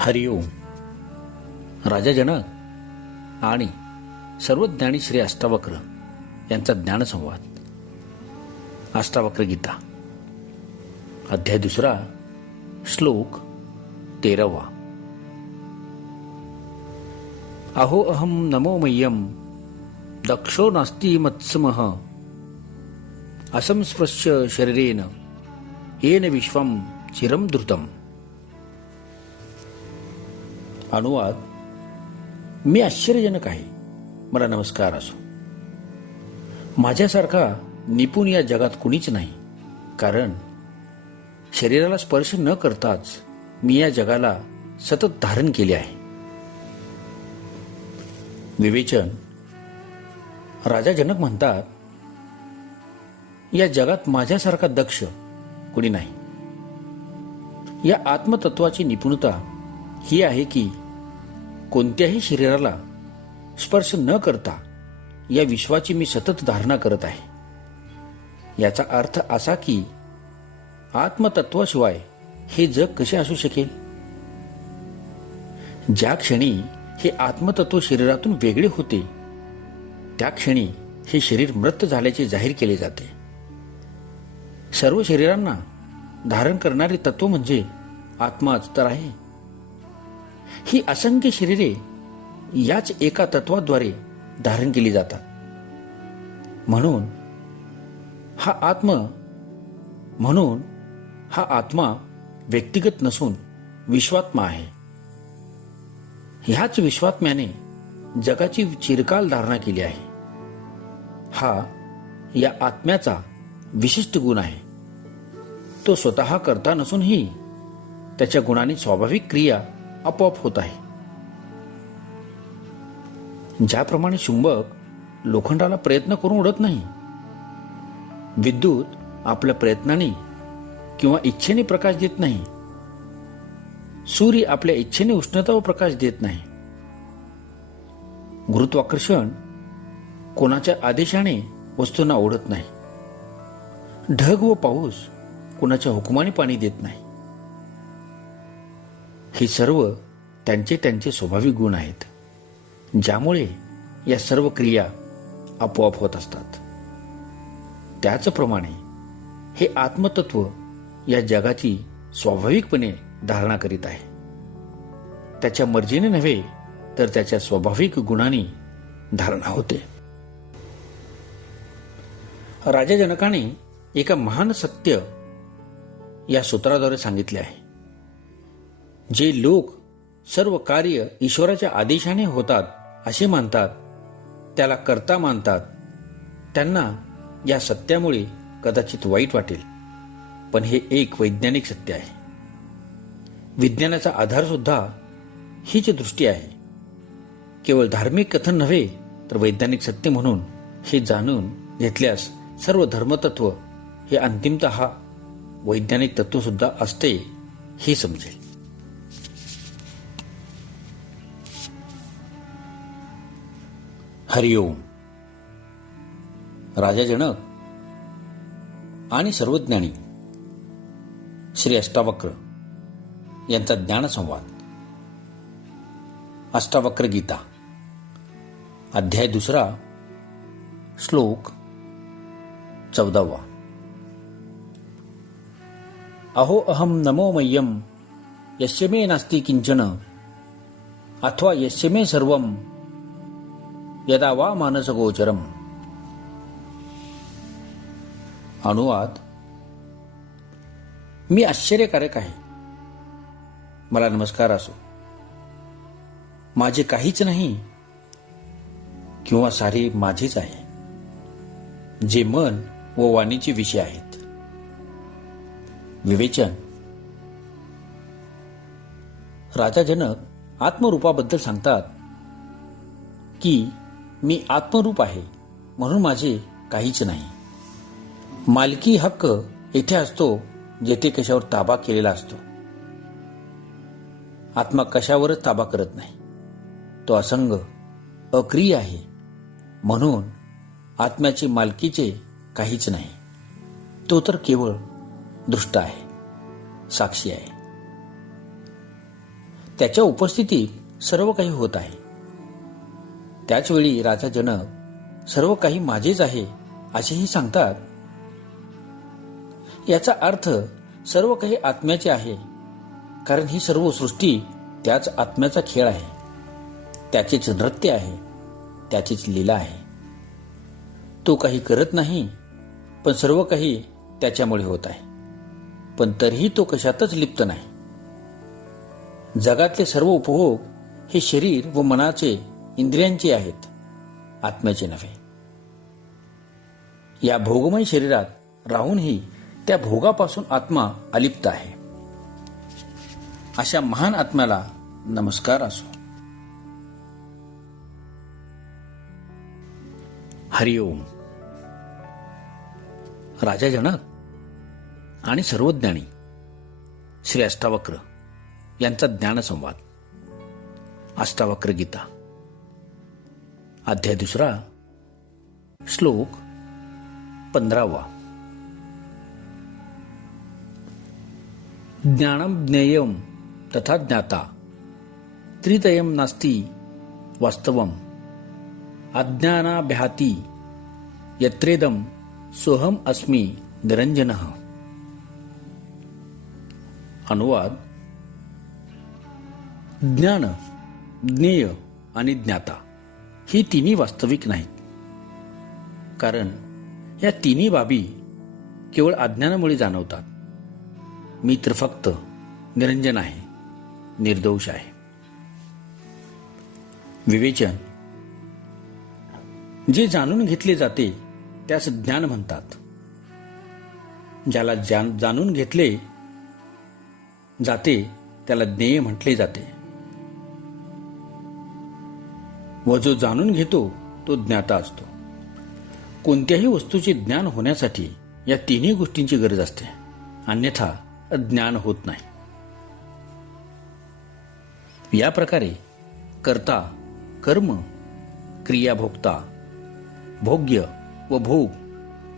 हरिओम. राजा जनक आणि सर्वज्ञानी श्री अष्टावक्र यांचा ज्ञानसंवाद. अष्टावक्र गीता, अध्याय 2, श्लोक 13. अहो अहम नमो मह्यम दक्षो नास्ति मत्समः असंस्पृश्य शरीरेन येन विश्वम चिरम धृतम. अनुवाद: मी आश्चर्यजनक आहे, मला नमस्कार असो. माझ्यासारखा निपुण या जगात कुणीच नाही, कारण शरीराला स्पर्श न करताच मी या जगाला सतत धारण केले आहे. विवेचन: राजा जनक म्हणतात, या जगात माझ्यासारखा दक्ष कुणी नाही. या आत्मतत्वाची निपुणता ही आहे की कोणत्याही शरीराला स्पर्श न करता या विश्वाची मी सतत धारणा करत आहे. याचा अर्थ असा की आत्मतत्वाशिवाय हे जग कसे असू शकेल. ज्या क्षणी हे आत्मतत्व शरीरातून वेगळे होते त्या क्षणी हे शरीर मृत झाल्याचे जाहीर केले जाते. सर्व शरीरांना धारण करणारे तत्व म्हणजे आत्माच तर आहे. ही असंख्य शरीरे याच एका तत्वाद्वारे धारण केली जातात. म्हणून हा आत्मा व्यक्तिगत नसून विश्वात्मा आहे. ह्याच विश्वात्म्याने जगाची चिरकाल धारणा केली आहे. हा या आत्म्याचा विशिष्ट गुण आहे. तो स्वतः करता नसूनही त्याच्या गुणांनी स्वाभाविक क्रिया आपोआप होत आहे. ज्याप्रमाणे चुंबक लोखंडाला प्रयत्न करून उडत नाही, विद्युत आपल्या प्रयत्नाने किंवा इच्छेने प्रकाश देत नाही, सूर्य आपल्या इच्छेने उष्णता व प्रकाश देत नाही, गुरुत्वाकर्षण कोणाच्या आदेशाने वस्तूंना ओढत नाही, ढग व पाऊस कोणाच्या हुकुमाने पाणी देत नाही. हे सर्व त्यांचे त्यांचे स्वाभाविक गुण आहेत, ज्यामुळे या सर्व क्रिया आपोआप होत असतात. त्याचप्रमाणे हे आत्मतत्व या जगाची स्वाभाविकपणे धारणा करीत आहे. त्याच्या मर्जीने नव्हे तर त्याच्या स्वाभाविक गुणांनी धारणा होते. राजा जनकाने एका महान सत्य या सूत्राद्वारे सांगितले आहे. जे लोक सर्व कार्य ईश्वराच्या आदेशाने होतात असे मानतात, त्याला कर्ता मानतात, त्यांना या सत्यामुळे कदाचित वाईट वाटेल, पण हे एक वैज्ञानिक सत्य आहे. विज्ञानाचा आधार सुद्धा हीच दृष्टी आहे. केवळ धार्मिक कथन नव्हे तर वैज्ञानिक सत्य म्हणून हे जाणून घेतल्यास सर्व धर्मतत्व हे अंतिमतः वैज्ञानिक तत्व सुद्धा असते हे समजेल. हरिओम. राजा जनक आणि सर्वज्ञानी श्री अष्टावक्र यांचा ज्ञानसंवाद. अष्टावक्र गीता, अध्याय 2, श्लोक 14. अहो अहम नमो मह्यम यस्य मे नास्ति किंचन अथवा यस्य मे सर्वम यदा वा मानसगोचरम. अनुवाद: मी आश्चर्यकारक आहे, मला नमस्कार असो. माझे काहीच नाही किंवा सारे माझेच आहे, जे मन व वाणीचे विषय आहेत. विवेचन: राजा जनक आत्मरूपाबद्दल सांगतात की मी आत्मरूप आहे, म्हणून माझे काहीच नाही. मालकी हक्क येथे असतो जेथे कशावर ताबा केलेला असतो. आत्मा कशावरच ताबा करत नाही. तो असंग, अक्रिय आहे, म्हणून आत्म्याचे मालकीचे काहीच नाही. तो तर केवळ दृष्ट आहे, साक्षी आहे. त्याच्या उपस्थितीत सर्व काही होत आहे. त्याचवेळी राजा जनक सर्व काही माझेच आहे असेही सांगतात. याचा अर्थ सर्व काही आत्म्याचे आहे, कारण ही सर्व सृष्टी त्याच आत्म्याचा खेळ आहे, त्याचेच नृत्य आहे, त्याचीच लीला आहे. तो काही करत नाही, पण सर्व काही त्याच्यामुळे होत आहे. पण तरीही तो कशातच लिप्त नाही. जगातले सर्व उपभोग हे शरीर व मनाचे, इंद्रियांचे आहेत, आत्म्याचे नव्हे. या भोगमय शरीरात राहूनही त्या भोगापासून आत्मा अलिप्त आहे. अशा महान आत्म्याला नमस्कार असो. हरिओम. राजा जनक आणि सर्वज्ञानी श्री अष्टावक्र यांचा ज्ञानसंवाद. अष्टावक्र गीता, अध्याय 2, श्लोक 15. ज्ञानम ज्ञेयम तथा ज्ञाता त्रितयम नास्ति वास्तवम अज्ञानाभ्याति यत्रेदम सोहम अस्मि निरंजनः. अनुवाद. ज्ञान, ज्ञेय आणि ज्ञाता ही तिन्ही वास्तविक नाहीत, कारण या तिन्ही बाबी केवळ अज्ञानामुळे जाणवतात. मी तर फक्त निरंजन आहे, निर्दोष आहे. विवेचन. जे जाणून घेतले जाते त्यास ज्ञान म्हणतात. ज्याला जाणून घेतले जाते त्याला ज्ञेय म्हटले जाते, व जो जाणून घेतो तो ज्ञाता असतो. कोणत्याही वस्तूचे ज्ञान होण्यासाठी या तिन्ही गोष्टींची गरज असते, अन्यथा ज्ञान होत नाही. या प्रकारे कर्ता, कर्म, क्रिया, भोक्ता, भोग्य व भोग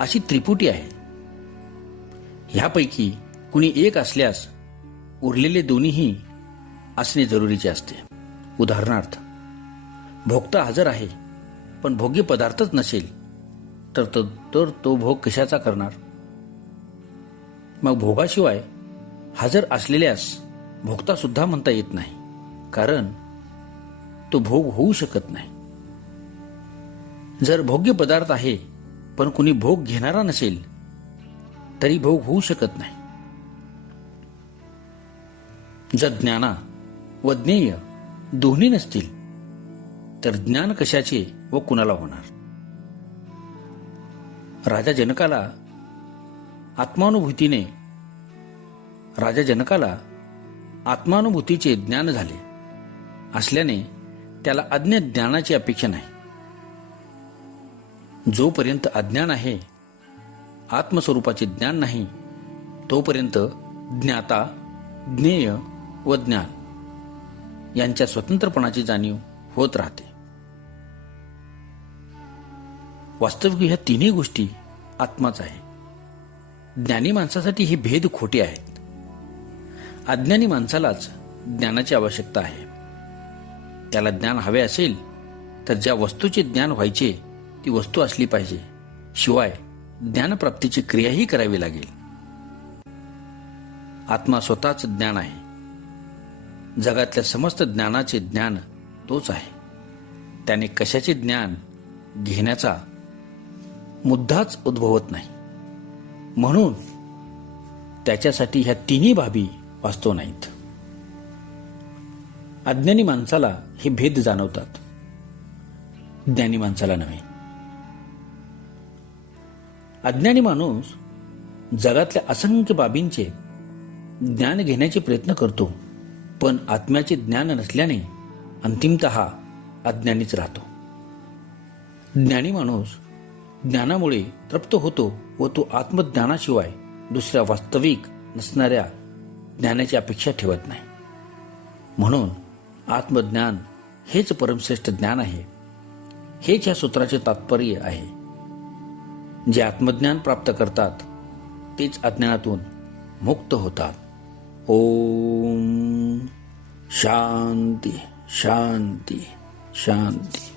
अशी त्रिपुटी आहे. ह्यापैकी कुणी एक असल्यास उरलेले दोन्हीही असणे जरुरीचे असते. उदाहरणार्थ, भोक्ता हजर आहे पण भोग्य पदार्थच नसेल तर तो भोग कशाचा करणार? मग भोगाशिवाय हजर असलेल्यास भोक्ता सुद्धा म्हणता येत नाही, कारण तो भोग होऊ शकत नाही. जर भोग्य पदार्थ आहे पण कुणी भोग घेणारा नसेल तरी भोग होऊ शकत नाही. जर ज्ञाना व ज्ञेय दोन्ही नसतील तर ज्ञान कशाचे व कुणाला होणार? राजा जनकाला आत्मानुभूतीचे ज्ञान झाले असल्याने त्याला अज्ञ ज्ञानाची अपेक्षा नाही. जोपर्यंत अज्ञान आहे, आत्मस्वरूपाचे ज्ञान नाही, तोपर्यंत ज्ञाता, ज्ञेय व ज्ञान यांच्या स्वतंत्रपणाची जाणीव होत राहते. वास्तविक ह्या तिन्ही गोष्टी आत्माच आहे. ज्ञानी माणसासाठी हे भेद खोटे आहेत. अज्ञानी माणसालाच ज्ञानाची आवश्यकता आहे. त्याला ज्ञान हवे असेल तर ज्या वस्तूचे ज्ञान व्हायचे ती वस्तू असली पाहिजे, शिवाय ज्ञानप्राप्तीची क्रियाही करावी लागेल. आत्मा स्वतःच ज्ञान आहे. जगातल्या समस्त ज्ञानाचे ज्ञान तोच आहे. त्याने कशाचे ज्ञान घेण्याचा मुद्दाच उद्भवत नाही. म्हणून त्याच्यासाठी ह्या तिन्ही बाबी वास्तव नाहीत. अज्ञानी माणसाला हे भेद जाणवतात, ज्ञानी माणसाला नव्हे. अज्ञानी माणूस जगातल्या असंख्य बाबींचे ज्ञान घेण्याचे प्रयत्न करतो, पण आत्म्याचे ज्ञान नसल्याने अंतिमतः अज्ञानीच राहतो. ज्ञानी माणूस ज्ञानामुळे तृप्त होतो व तो आत्मज्ञानाशिवाय दुसऱ्या वास्तविक नसणाऱ्या ज्ञानाची अपेक्षा ठेवत नाही. म्हणून आत्मज्ञान हेच परमश्रेष्ठ ज्ञान आहे. हेच या सूत्राचे तात्पर्य आहे. जे आत्मज्ञान प्राप्त करतात तेच अज्ञानातून मुक्त होतात. ओम शांती शांती शांती.